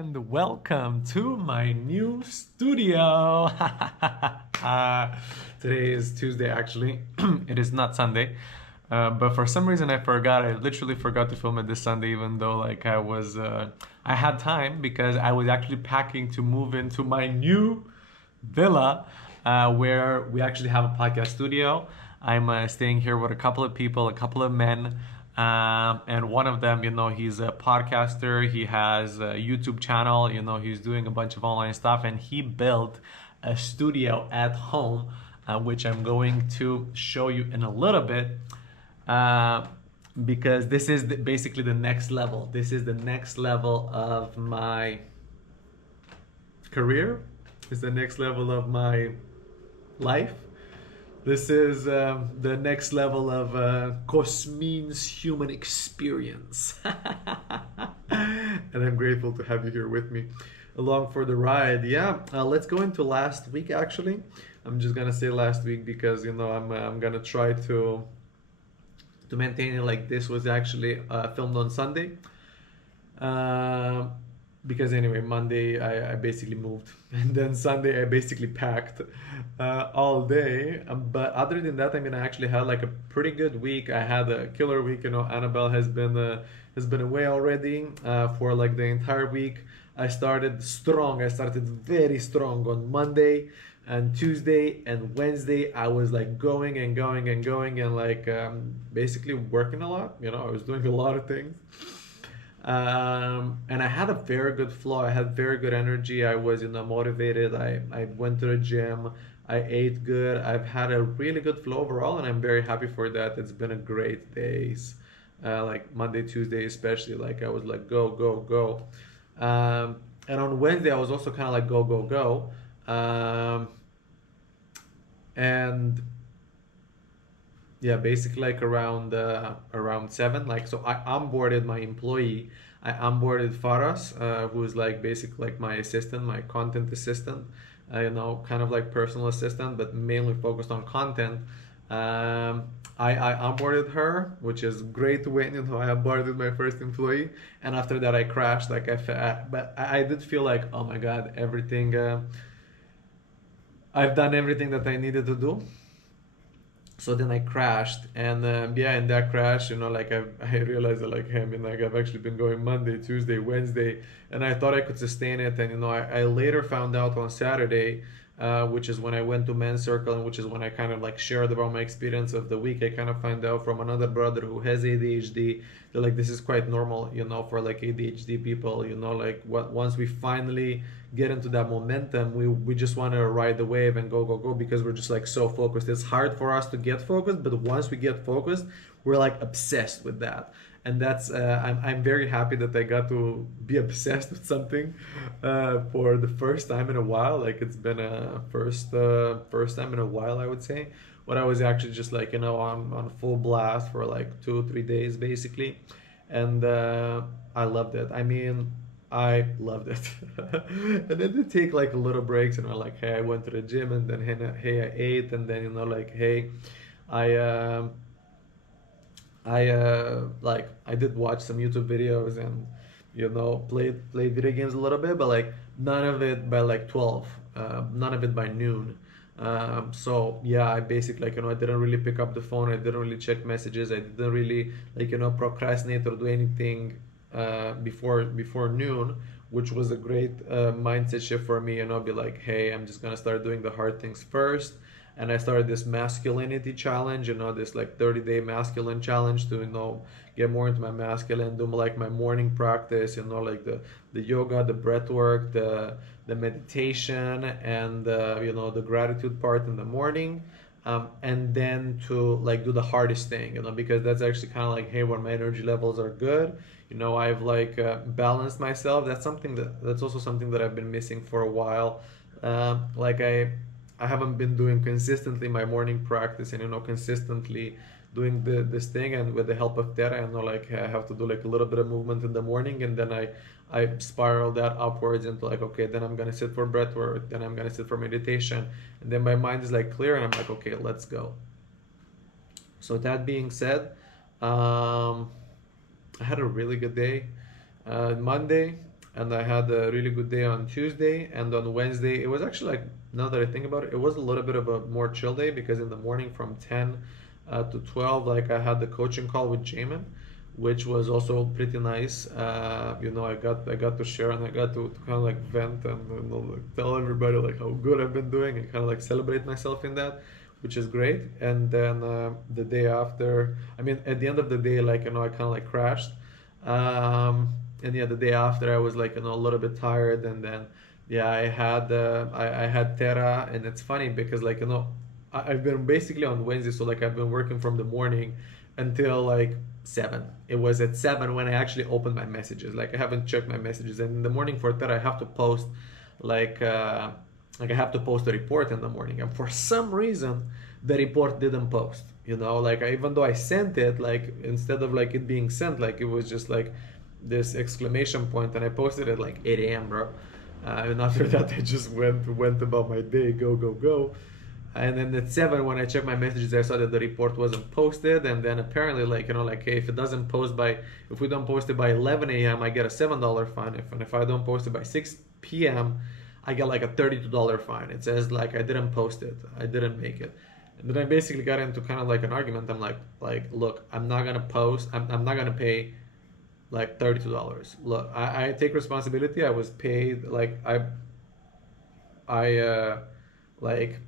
and welcome to my new studio. Today is Tuesday, actually. It is not Sunday. But for some reason I forgot. I literally forgot to film it this Sunday, even though I had time because I was actually packing to move into my new villa, where we actually have a podcast studio. I'm staying here with a couple of people, a couple of men. And one of them, he's a podcaster. He has a YouTube channel. He's doing a bunch of online stuff, and he built a studio at home, which I'm going to show you in a little bit. Because this is basically the next level. This is the next level of my career. It's the next level of my life. This is the next level of Cosmin's human experience. And I'm grateful to have you here with me along for the ride. Yeah, let's go into last week actually. I'm just gonna say last week because I'm gonna try to maintain it like this was actually filmed on Sunday. Because anyway, Monday I basically moved, and then Sunday I basically packed all day. But other than that, I actually had like a pretty good week. I had a killer week. Annabelle has been away already for like the entire week. I started strong. I started very strong on Monday and Tuesday and Wednesday. I was like going and going and going and like basically working a lot. I was doing a lot of things. And I had a very good flow. I had very good energy. I was motivated. I went to the gym. I ate good. I've had a really good flow overall, and I'm very happy for that. It's been a great days, like Monday, Tuesday especially. Like I was like go go go, and on Wednesday I was also kind of like go go go, and yeah, basically like around 7. Like, so I onboarded my employee. I onboarded Faras, who is like basically like my assistant, my content assistant. Kind of like personal assistant, but mainly focused on content. I onboarded her, which is great win. I onboarded my first employee, and after that I crashed. But I did feel like, oh my god, everything. I've done everything that I needed to do. So then I crashed, and yeah, in that crash, like I realized that like, hey, like I've actually been going Monday, Tuesday, Wednesday, and I thought I could sustain it. And I later found out on Saturday, which is when I went to Men's Circle, and which is when I kind of like shared about my experience of the week. I kind of find out from another brother who has ADHD that like this is quite normal, for like ADHD people. Like once we finally get into that momentum, we just want to ride the wave and go go go, because we're just like so focused. It's hard for us to get focused, but once we get focused, we're like obsessed with that. And that's I'm very happy that I got to be obsessed with something for the first time in a while. Like it's been a first time in a while, I would say, when I was actually just like on full blast for like 2 or 3 days basically. And I loved it. I loved it. And then to take like little breaks, like, hey, I went to the gym, and then hey, I ate, and then like, hey, I like I did watch some YouTube videos, and played video games a little bit, but like none of it by like 12, none of it by noon. So yeah, I basically like I didn't really pick up the phone. I didn't really check messages. I didn't really like procrastinate or do anything before noon, which was a great mindset shift for me. Be like, hey, I'm just gonna start doing the hard things first. And I started this masculinity challenge, this like 30-day masculine challenge to get more into my masculine, do like my morning practice, like the yoga, the breath work, the meditation, and the gratitude part in the morning. And then to like do the hardest thing, because that's actually kind of like, hey, when my energy levels are good, I've like balanced myself. That's also something that I've been missing for a while. Like I haven't been doing consistently my morning practice, and consistently doing this thing. And with the help of Terra, like I have to do like a little bit of movement in the morning, and then I spiral that upwards into like, okay, then I'm gonna sit for breath work, then I'm gonna sit for meditation, and then my mind is like clear, and I'm like, okay, let's go. So that being said, I had a really good day. Monday, and I had a really good day on Tuesday. And on Wednesday, it was actually like, now that I think about it, it was a little bit of a more chill day because in the morning from 10 to 12, like I had the coaching call with Jamin, which was also pretty nice. I got to share and I got to kind of like vent and like tell everybody like how good I've been doing and kind of like celebrate myself in that, which is great. And then the day after, I mean, at the end of the day, like I kind of like crashed. And yeah, the day after I was like a little bit tired, and then yeah, I had Terra, and it's funny because like I've been basically on Wednesday, so like I've been working from the morning until like 7. It was at 7 when I actually opened my messages. Like I haven't checked my messages, and in the morning for Terra I have to post like uh, like I have to post a report in the morning, and for some reason the report didn't post. Like even though I sent it, like instead of like it being sent, like it was just like this exclamation point, and I posted it like 8 a.m., bro. And after that, I just went about my day, go go go. And then at 7, when I checked my messages, I saw that the report wasn't posted. And then apparently, like like hey, if we don't post it by 11 a.m., I get a $7 fine. If I don't post it by 6 p.m., I get like a $32 fine. It says like I didn't post it, I didn't make it. And then I basically got into kind of like an argument. I'm like, look, I'm not gonna post. I'm not gonna pay like $32. Look, I take responsibility. I was paid like I like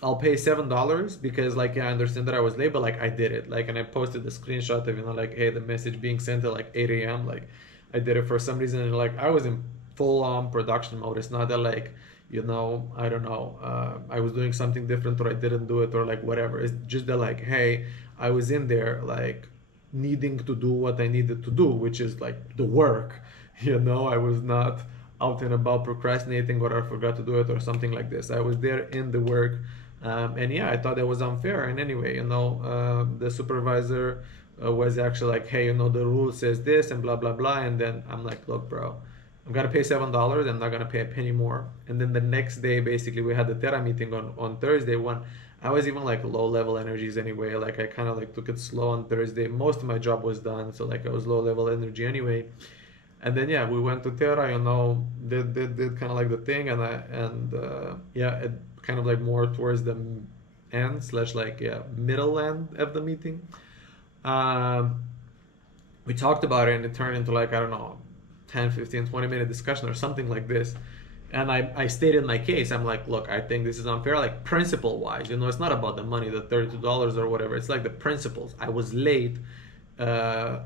I'll pay $7 because like yeah, I understand that I was late, but like I did it. Like, and I posted the screenshot of like hey, the message being sent at like 8 a.m. Like I did it for some reason, and like I was in full on production mode. It's not that like I don't know, I was doing something different or I didn't do it or like whatever. It's just that like hey, I was in there like needing to do what I needed to do, which is like the work. I was not out and about procrastinating or I forgot to do it or something like this. I was there in the work. And yeah, I thought it was unfair. And anyway, the supervisor was actually like, hey, the rule says this and blah, blah, blah. And then I'm like, look, bro, I'm gonna pay $7. I'm not gonna pay a penny more. And then the next day, basically, we had the Terra meeting on Thursday when I was even like low level energies anyway. Like I kind of like took it slow on Thursday. Most of my job was done, so like I was low level energy anyway. And then yeah, we went to Terra, did kind of like the thing, yeah, it kind of like more towards the end slash like yeah middle end of the meeting. Um, we talked about it and it turned into like I don't know 10, 15, 20-minute discussion or something like this. And I stated my case. I'm like, look, I think this is unfair, like principle wise. It's not about the money, the $32 or whatever. It's like the principles. I was late. I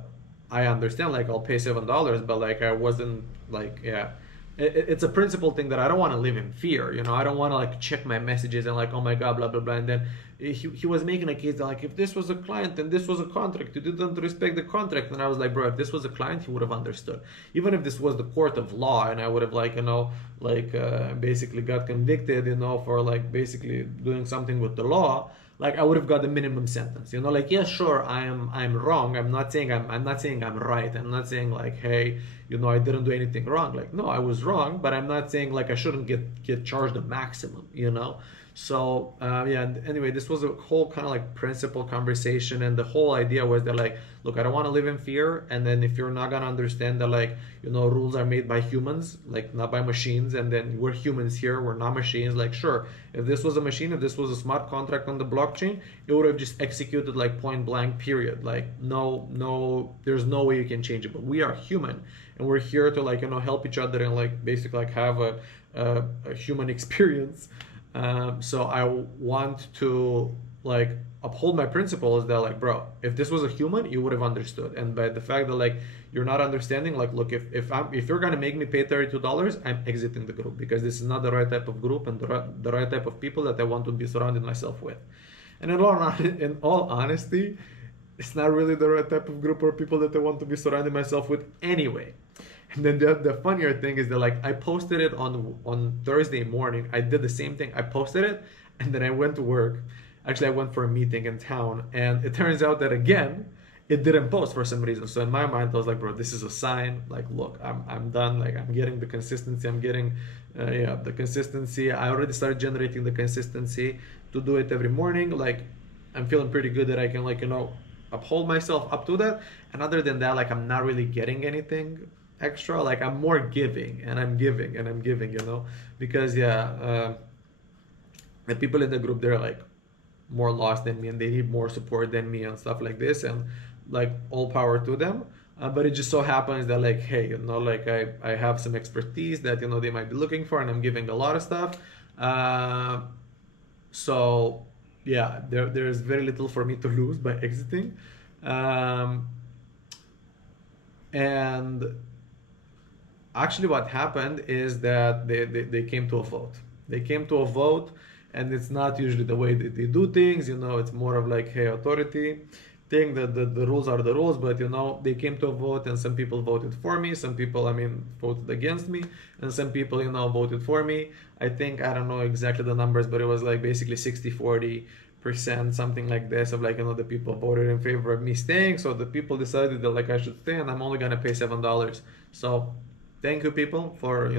understand, like I'll pay $7, but like I wasn't like yeah. It's a principle thing that I don't want to live in fear. I don't want to like check my messages and like oh my god blah blah blah. And then he was making a case that like if this was a client and this was a contract, you didn't respect the contract. And I was like, bro, if this was a client, he would have understood. Even if this was the court of law and I would have like basically got convicted for like basically doing something with the law, like I would have got the minimum sentence. Like yeah, sure, I'm wrong. I'm not saying I'm right. I'm not saying like hey, I didn't do anything wrong. Like no, I was wrong, but I'm not saying like I shouldn't get charged the maximum. So yeah. Anyway, this was a whole kind of like principle conversation, and the whole idea was that like, look, I don't want to live in fear. And then if you're not gonna understand that like rules are made by humans, like not by machines, and then we're humans here, we're not machines. Like sure, if this was a machine, if this was a smart contract on the blockchain, it would have just executed like point blank period. Like no, there's no way you can change it. But we are human, and we're here to like help each other and like basically like have a human experience. So I want to like uphold my principles that like, bro, if this was a human, you would have understood. And by the fact that like you're not understanding, like, look, if you're gonna make me pay $32, I'm exiting the group because this is not the right type of group and the right type of people that I want to be surrounded myself with. And in all honesty, it's not really the right type of group or people that I want to be surrounding myself with anyway. And then the funnier thing is that like I posted it on Thursday morning. I did the same thing. I posted it and then I went to work. Actually, I went for a meeting in town, and it turns out that again, it didn't post for some reason. So in my mind, I was like, bro, this is a sign. Like, look, I'm done. Like, I'm getting the consistency. I'm getting the consistency. I already started generating the consistency to do it every morning. Like, I'm feeling pretty good that I can like uphold myself up to that. And other than that, like I'm not really getting anything extra, like I'm more giving and I'm giving and I'm giving, because the people in the group, they're like more lost than me and they need more support than me and stuff like this, and like all power to them. But it just so happens that like, hey, like I have some expertise that they might be looking for, and I'm giving a lot of stuff. So yeah, there's very little for me to lose by exiting. um, and actually what happened is that they came to a vote. They came to a vote, and it's not usually the way that they do things. It's more of like, hey, authority thing, that the rules are the rules. But they came to a vote, and some people voted for me, some people, I mean, voted against me, and some people voted for me. I think, I don't know exactly the numbers, but it was like basically 60-40%, something like this, of like, the people voted in favor of me staying. So the people decided that like I should stay, and I'm only gonna pay $7. So thank you, people, for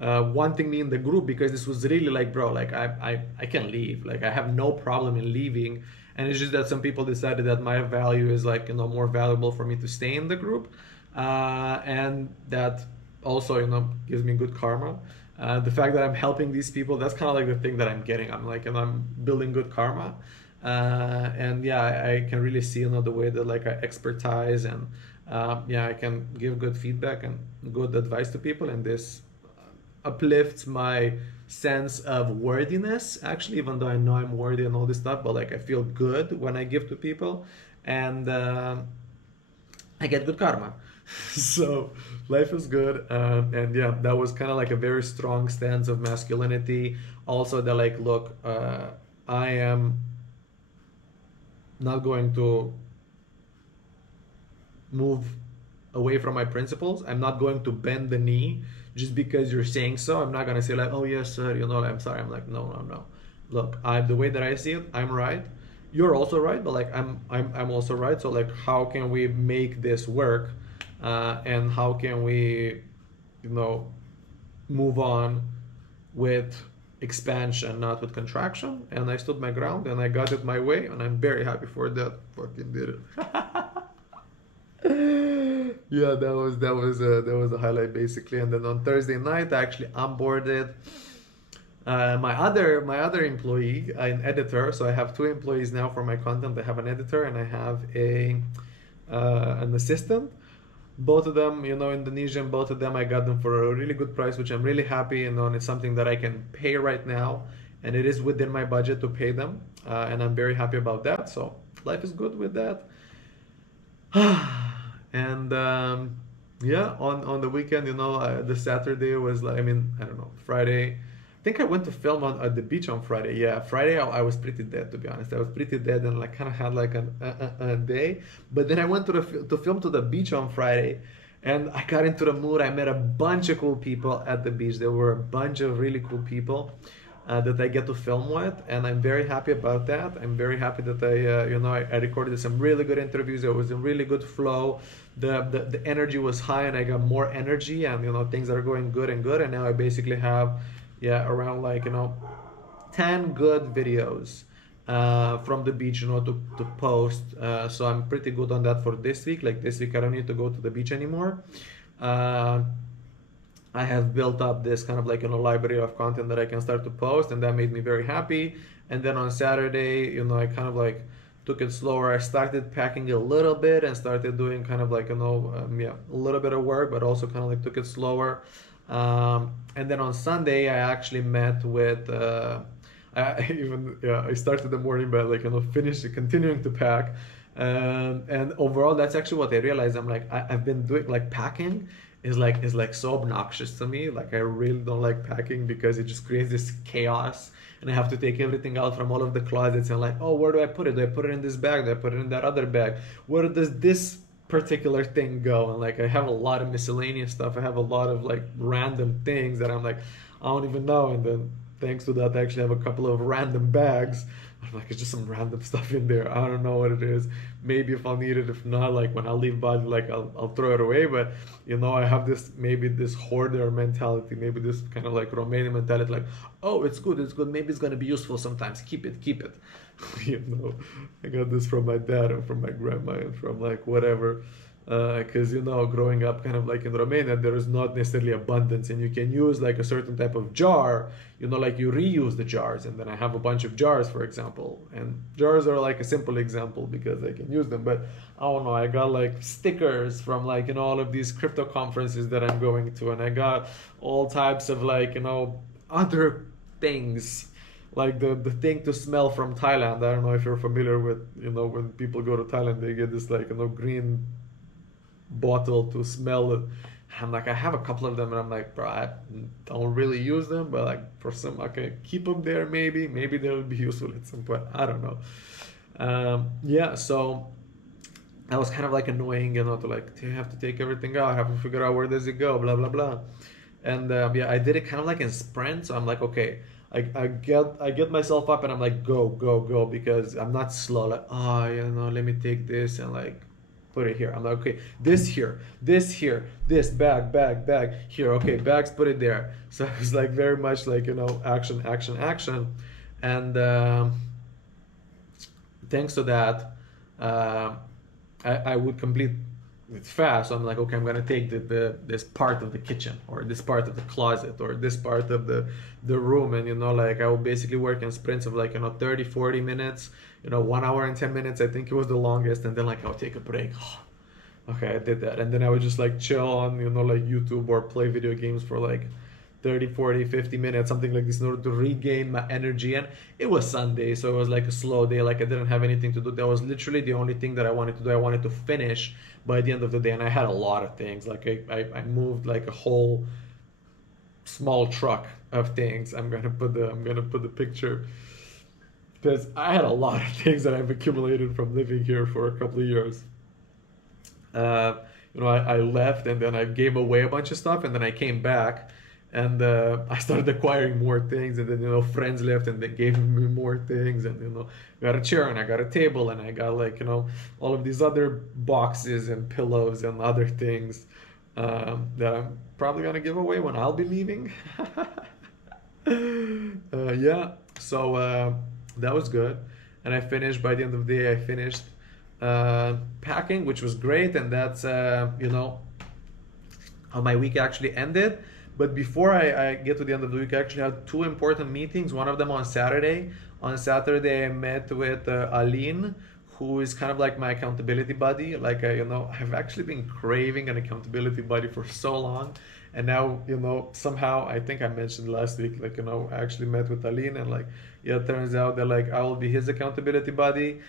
wanting me in the group, because this was really like, bro, like I can leave, like I have no problem in leaving. And it's just that some people decided that my value is like more valuable for me to stay in the group, and that also gives me good karma. The fact that I'm helping these people, that's kind of like the thing that I'm getting. I'm like, and I'm building good karma. And yeah, I can really see the way that like I expertise, and yeah, I can give good feedback and good advice to people, and this uplifts my sense of worthiness, actually, even though I know I'm worthy and all this stuff. But like I feel good when I give to people, and I get good karma. So life is good. And yeah, that was kind of like a very strong stance of masculinity. Also, that like, look, I am not going to move away from my principles. I'm not going to bend the knee just because you're saying so. I'm not gonna say like, oh yes, sir, I'm sorry. I'm like, no, no, no. Look, the way that I see it, I'm right. You're also right, but like I'm also right. So like, how can we make this work? And how can we, move on with expansion, not with contraction? And I stood my ground, and I got it my way, and I'm very happy for that. Fucking did it. Yeah, that was a highlight basically. And then on Thursday night, I actually onboarded my other employee, an editor. So I have two employees now for my content. I have an editor, and I have an assistant. Both of them, Indonesian. Both of them, I got them for a really good price, which I'm really happy. And it's something that I can pay right now, and it is within my budget to pay them, and I'm very happy about that. So life is good with that. And yeah, on the weekend, the Saturday was like, I mean, I don't know, Friday. I think I went to film at the beach on Friday. Yeah, Friday I was pretty dead, to be honest. I was pretty dead, and like kind of had like a day. But then I went to film to the beach on Friday, and I got into the mood. I met a bunch of cool people at the beach. There were a bunch of really cool people that I get to film with, and I'm very happy about that. I'm very happy that I recorded some really good interviews. It was a really good flow. The energy was high, and I got more energy, and things are going good and good. And now I basically have, yeah, around like 10 good videos from the beach, to post. So I'm pretty good on that for this week. Like this week, I don't need to go to the beach anymore. I have built up this kind of like library of content that I can start to post, and that made me very happy. And then on Saturday, I kind of like took it slower. I started packing a little bit and started doing kind of like yeah, a little bit of work, but also kind of like took it slower. And then on Sunday, I actually met with. I started the morning by like finished continuing to pack. And overall, that's actually what I realized. I'm like, I've been doing like packing is like so obnoxious to me. Like I really don't like packing because it just creates this chaos, and I have to take everything out from all of the closets and like, oh, where do I put it? Do I put it in this bag? Do I put it in that other bag? Where does this particular thing go? And like I have a lot of miscellaneous stuff. I have a lot of like random things that I'm like, I don't even know. And then thanks to that, I actually have a couple of random bags. I'm like, it's just some random stuff in there. I don't know what it is. Maybe if I'll need it, if not, like when I leave Bali, like I'll throw it away. But I have this hoarder mentality, maybe this kind of like Romanian mentality, like, oh, it's good, maybe it's gonna be useful sometimes. Keep it. I got this from my dad and from my grandma and from like whatever. because growing up kind of like in Romania, there is not necessarily abundance, and you can use like a certain type of jar, like you reuse the jars. And then I have a bunch of jars, for example, and jars are like a simple example because I can use them. But I don't know, I got like stickers from like all of these crypto conferences that I'm going to, and I got all types of like other things, like the thing to smell from Thailand. I don't know if you're familiar with, when people go to Thailand, they get this like green bottle to smell it. I'm like, I have a couple of them, and I'm like, bro, I don't really use them, but like for some, I can keep them there. Maybe they will be useful at some point. I don't know. Yeah, so that was kind of like annoying, to like, do you have to take everything out? I have to figure out where does it go, blah blah blah. And yeah, I did it kind of like in sprints. So I'm like, okay, I get myself up, and I'm like, go go go, because I'm not slow. Like, oh, let me take this and like put it here. I'm like, okay, this here, this bag here. Okay, bags, put it there. So it was like very much like action, action, action. And thanks to that, uh, I would complete it fast. So I'm like, okay, I'm gonna take this part of the kitchen, or this part of the closet, or this part of the room. And like I would basically work in sprints of like 30, 40 minutes, 1 hour and 10 minutes. I think it was the longest. And then like I'll take a break. Okay, I did that. And then I would just like chill on like YouTube, or play video games for like 30, 40, 50 minutes, something like this, in order to regain my energy. And it was Sunday, so it was like a slow day. Like I didn't have anything to do. That was literally the only thing that I wanted to do. I wanted to finish by the end of the day. And I had a lot of things. Like I moved like a whole small truck of things. I'm gonna put the picture, because I had a lot of things that I've accumulated from living here for a couple of years. uh, I left, and then I gave away a bunch of stuff, and then I came back, and I started acquiring more things. And then friends left, and they gave me more things. And got a chair, and I got a table, and I got like all of these other boxes and pillows and other things, that I'm probably gonna give away when I'll be leaving. Yeah, so that was good. And I finished by the end of the day. I finished packing, which was great. And that's how my week actually ended. But before I get to the end of the week, I actually had two important meetings. One of them on Saturday. On Saturday, I met with Aline, who is kind of like my accountability buddy. Like, I've actually been craving an accountability buddy for so long. And now, somehow, I think I mentioned last week, like, I actually met with Aline, and like, yeah, it turns out that like I will be his accountability buddy,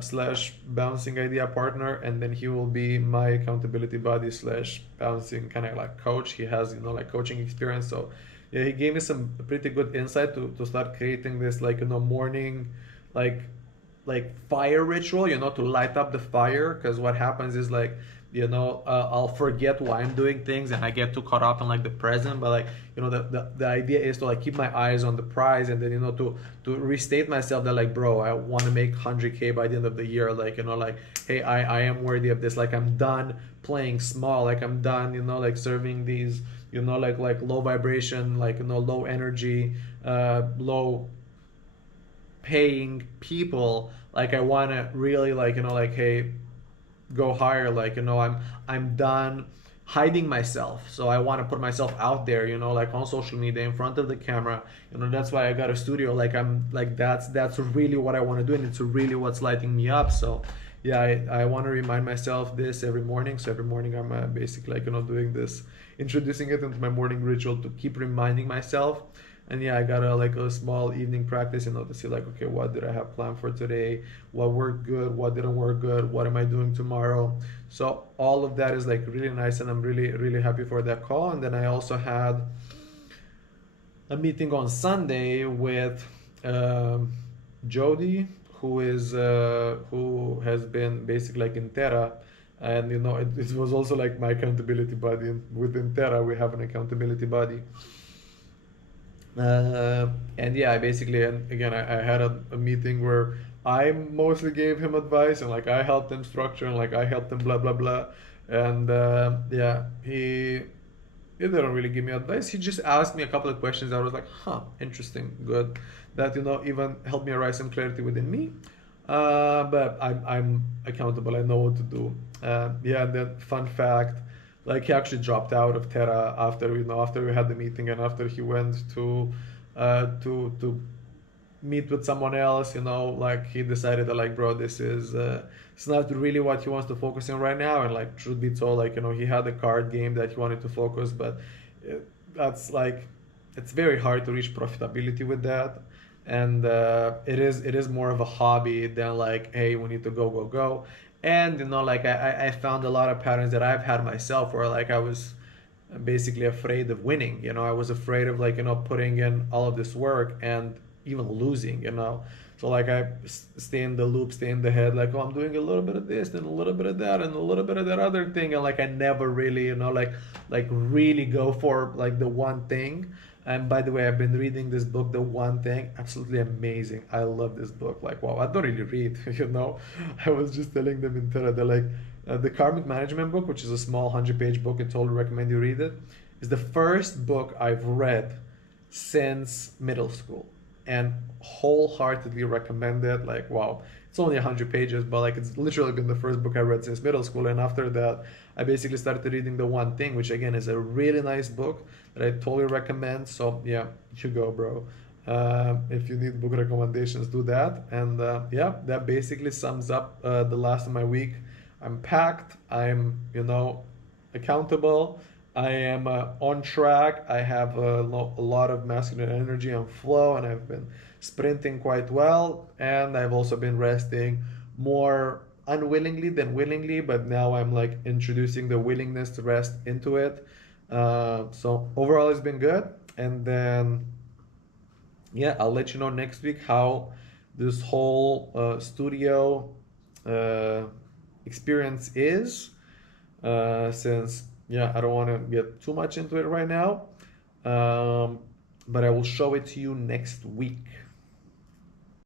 slash bouncing idea partner. And then he will be my accountability buddy slash bouncing kind of like coach. He has, like coaching experience. So yeah, he gave me some pretty good insight to start creating this like, morning, like fire ritual, to light up the fire. Because what happens is like, I'll forget why I'm doing things, and I get too caught up in like the present. But like, the idea is to like keep my eyes on the prize. And then to restate myself that like, bro, I want to make 100K by the end of the year. Like, like, hey, I am worthy of this. Like, I'm done playing small. Like, I'm done, like serving these, like low vibration, like, low energy, low paying people. Like, I want to really like, like, hey, go higher. Like, I'm done hiding myself. So I want to put myself out there, like on social media, in front of the camera. That's why I got a studio. Like, I'm like, that's really what I want to do, and it's really what's lighting me up. So yeah, I want to remind myself this every morning. So every morning I'm basically like, doing this, introducing it into my morning ritual to keep reminding myself. And yeah, I got like a small evening practice, to see like, okay, what did I have planned for today? What worked good? What didn't work good? What am I doing tomorrow? So all of that is like really nice, and I'm really, really happy for that call. And then I also had a meeting on Sunday with Jody, who has been basically like in Terra. And it was also like my accountability buddy. Within Terra, we have an accountability buddy. And yeah, I basically, and again, I had a meeting where I mostly gave him advice, and like I helped him structure, and like I helped him blah blah blah. And yeah, he didn't really give me advice. He just asked me a couple of questions. I was like, huh, interesting, good. That even helped me arise some clarity within me. But I'm accountable. I know what to do. Yeah, that fun fact, like he actually dropped out of Terra after after we had the meeting and after he went to meet with someone else. Like he decided that like, bro, this is it's not really what he wants to focus on right now. And like, truth be told, like he had a card game that he wanted to focus, but that's like it's very hard to reach profitability with that. And it is more of a hobby than like, hey, we need to go. And like I found a lot of patterns that I've had myself where like I was basically afraid of winning. I was afraid of like putting in all of this work and even losing. So like I stay in the loop, stay in the head, like, oh, I'm doing a little bit of this and a little bit of that and a little bit of that other thing, and like I never really like really go for like the one thing. And by the way, I've been reading this book, The One Thing. Absolutely amazing. I love this book. Like, wow, I don't really read, I was just telling them in Terra, they're like, the Karmic Management book, which is a small 100-page book, I totally recommend you read it, is the first book I've read since middle school and wholeheartedly recommend it. Like, wow, it's only 100 pages, but like it's literally been the first book I read since middle school. And after that, I basically started reading The One Thing, which again is a really nice book that I totally recommend. So yeah, you go, bro. If you need book recommendations, do that. And yeah, that basically sums up the last of my week. I'm packed. I'm, accountable. I am on track. I have a lot of masculine energy and flow, and I've been sprinting quite well. And I've also been resting more unwillingly than willingly, but now I'm like introducing the willingness to rest into it. So overall, it's been good. And then, yeah, I'll let you know next week how this whole studio uh, experience is, since yeah, I don't want to get too much into it right now, but I will show it to you next week.